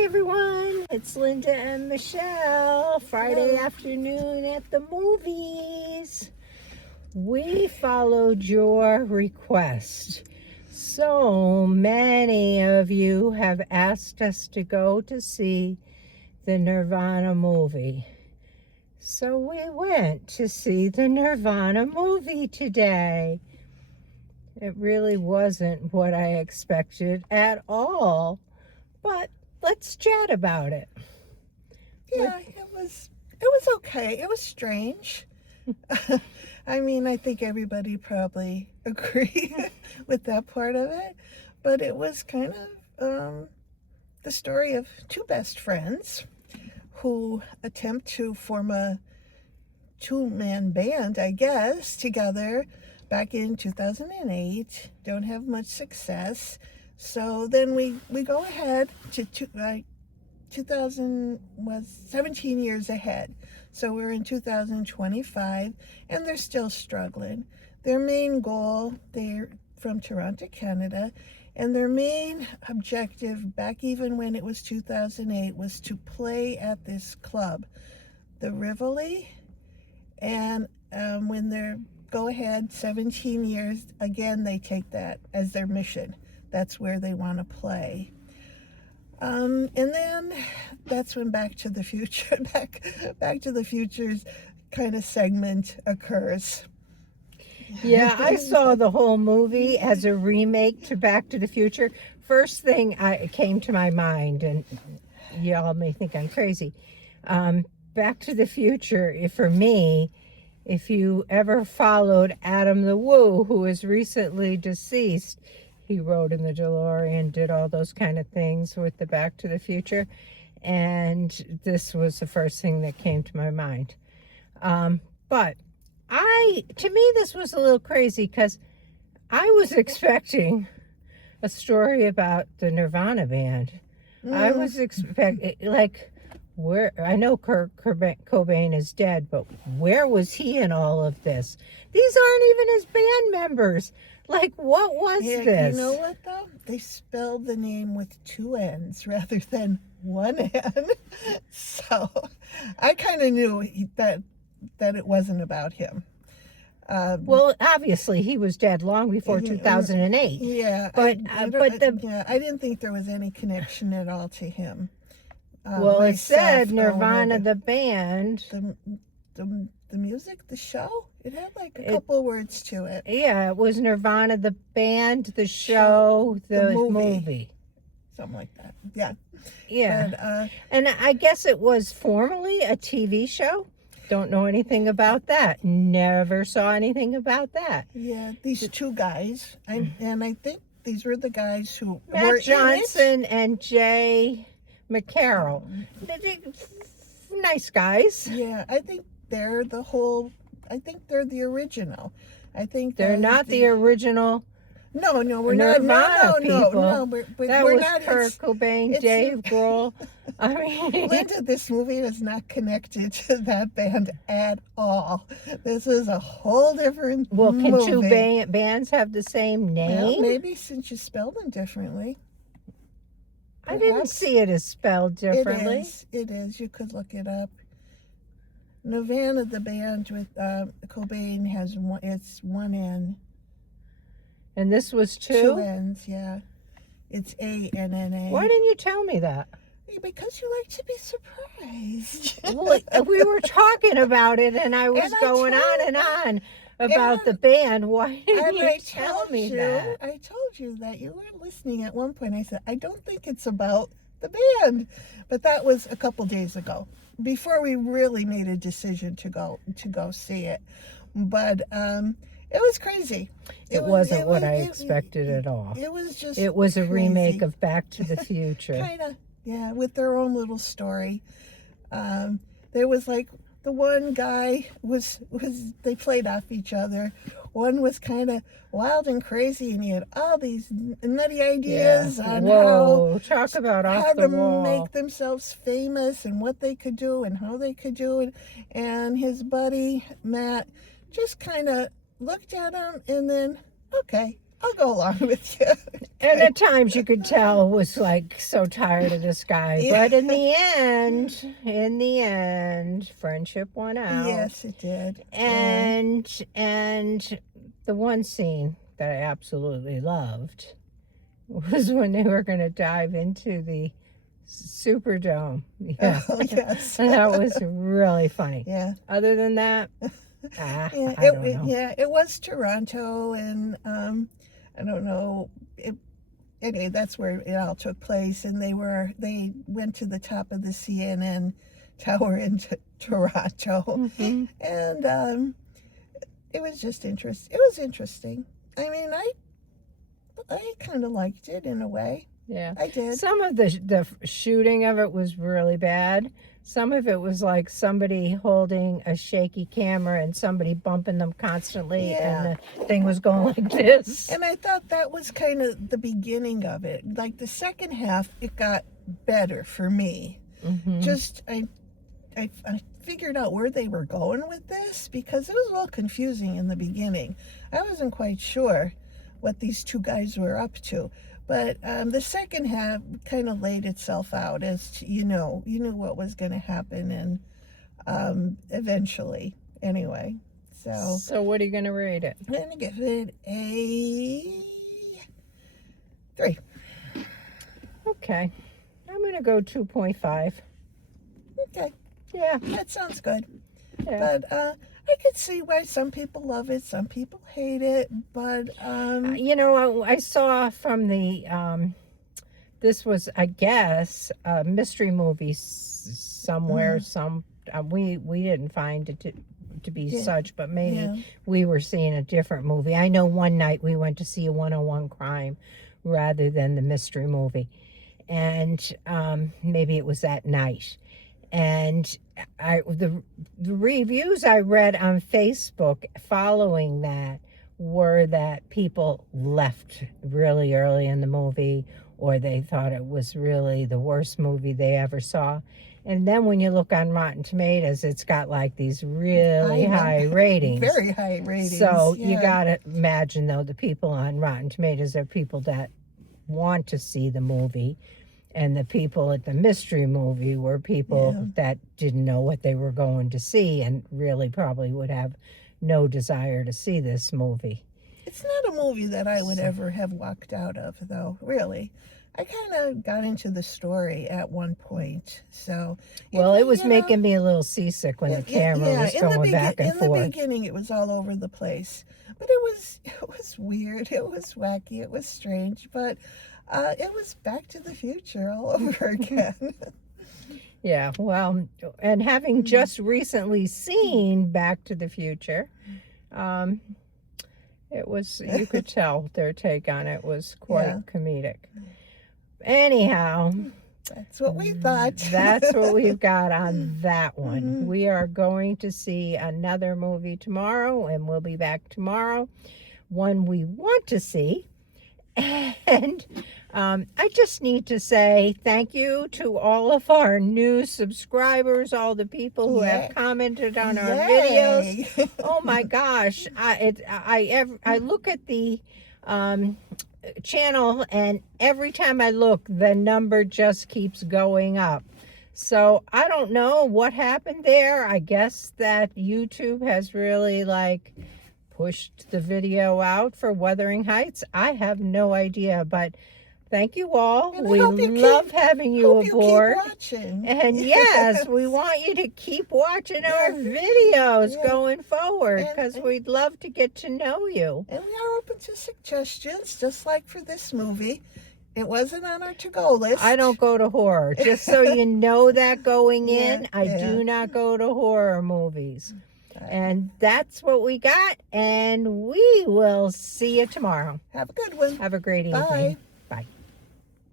Hi everyone, it's Linda and Michelle. Friday afternoon at the movies. We followed your request. So many of you have asked us to go to see the Nirvana movie. So we went to see the Nirvana movie today. It really wasn't what I expected at all, but let's chat about it. Yeah, it was okay. It was strange. I mean, I think everybody probably agree with that part of it, but it was kind of the story of two best friends who attempt to form a two-man band, I guess, together back in 2008. Don't have much success. So then we go ahead to 2000 was 17 years ahead. So we're in 2025 and they're still struggling. Their main goal, they're from Toronto, Canada, and their main objective back even when it was 2008 was to play at this club, the Rivoli. And when they're go ahead 17 years, again, they take that as their mission. That's where they want to play. And then that's when Back to the Future, Back to the Future's kind of segment occurs. Yeah, I saw the whole movie as a remake to Back to the Future. First thing came to my mind, and y'all may think I'm crazy. Back to the Future, for me, if you ever followed Adam the Woo, who is recently deceased, he rode in the DeLorean, did all those kind of things with the Back to the Future, and this was the first thing that came to my mind. But to me, this was a little crazy because I was expecting a story about the Nirvana band. I was expecting, where I know Kurt Cobain is dead, but where was he in all of this? These aren't even his band members. Like, what was this? You know what, though? They spelled the name with two N's rather than one N. So I kind of knew that it wasn't about him. Well, obviously, he was dead long before 2008. Yeah, but I didn't think there was any connection at all to him. Well, it said Nirvana, the band. The music, the show, it had like a couple words to it. Yeah, it was Nirvana, the band, the show, the movie. Something like that. Yeah. Yeah. But, and I guess it was formerly a TV show. Don't know anything about that. Never saw anything about that. Yeah, these two guys, and I think these were the guys who Matt were Johnson and Jay McCarroll. Nice guys. Yeah, I think they're the original. I think they're not the original. No, we're Nirvana people. No, that we're was not. Kurt Cobain, Dave Grohl. I mean, Linda, this movie is not connected to that band at all. This is a whole different movie. Can two bands have the same name? Well, maybe since you spelled them differently. I didn't see it as spelled differently. It is. You could look it up. Nirvana, the band with Cobain, has one N. And this was two? Two N's, yeah. It's A-N-N-A. Why didn't you tell me that? Because you like to be surprised. Well, we were talking about it, and I was going on and on about the band. Why didn't you tell me that? I told you that you weren't listening at one point. I said, I don't think it's about the band. But that was a couple days ago, before we really made a decision to go see it. But it was crazy. It wasn't what I expected at all. It was a crazy. Remake of Back to the Future. Kind of, yeah, with their own little story. There was like the one guy was they played off each other. One was kind of wild and crazy, and he had all these nutty ideas on how to make themselves famous and what they could do and how they could do it. And his buddy Matt just kind of looked at him and then, okay, I'll go along with you. And at times you could tell was like so tired of this guy. Yeah. But in the end, friendship won out. Yes, it did. And the one scene that I absolutely loved was when they were going to dive into the Superdome. Yeah. Oh, yes. That was really funny. Yeah. Other than that, Yeah, I don't know. yeah, it was Toronto, and I don't know. Anyway, that's where it all took place, and they went to the top of the CNN tower in Toronto, Mhm. and it was just interesting. It was interesting. I mean, I kind of liked it in a way. Yeah. I did. Some of the shooting of it was really bad. Some of it was like somebody holding a shaky camera and somebody bumping them constantly, Yeah. and the thing was going like this. And I thought that was kind of the beginning of it. Like the second half, it got better for me. Mhm. Just I figured out where they were going with this, because it was a little confusing in the beginning. I wasn't quite sure what these two guys were up to. But the second half kind of laid itself out as to, you knew what was going to happen, and eventually, anyway. So what are you going to rate it? I'm going to give it a 3. Okay. I'm going to go 2.5. Okay, Yeah. that sounds good. Yeah. But I could see why some people love it, some people hate it, but You know, I saw from the this was, I guess, a mystery movie somewhere. Some we didn't find it to be such, but maybe yeah. we were seeing a different movie. I know one night we went to see a 101 Crime rather than the mystery movie, and maybe it was that night. And the reviews I read on Facebook following that were that people left really early in the movie, or they thought it was really the worst movie they ever saw. And then when you look on Rotten Tomatoes, it's got like these really high ratings. Very high ratings. So yeah. you got to imagine, though, the people on Rotten Tomatoes are people that want to see the movie. And the people at the mystery movie were people that didn't know what they were going to see and really probably would have no desire to see this movie. It's not a movie that I would ever have walked out of, though, really. I kind of got into the story at one point, so... Well, it was making me a little seasick when the camera was going back and forth. In the beginning, it was all over the place. But it was weird, it was wacky, it was strange, but... it was Back to the Future all over again. Yeah, well, and having just recently seen Back to the Future, it was, you could tell their take on it was quite comedic. Anyhow, that's what we thought. That's what we've got on that one. We are going to see another movie tomorrow, and we'll be back tomorrow. One we want to see. And I just need to say thank you to all of our new subscribers, all the people who have commented on our videos. Oh my gosh. I look at the channel, and every time I look, the number just keeps going up. So I don't know what happened there. I guess that YouTube has really pushed the video out for Wuthering Heights. I have no idea, but thank you all. And we love having you aboard. You keep watching. And yes, we want you to keep watching our videos going forward, because we'd love to get to know you. And we are open to suggestions, just like for this movie. It wasn't on our to-go list. I don't go to horror. Just so you know that going in, I do not go to horror movies. And that's what we got, and we will see you tomorrow. Have a good one. Have a great evening. Bye. Bye.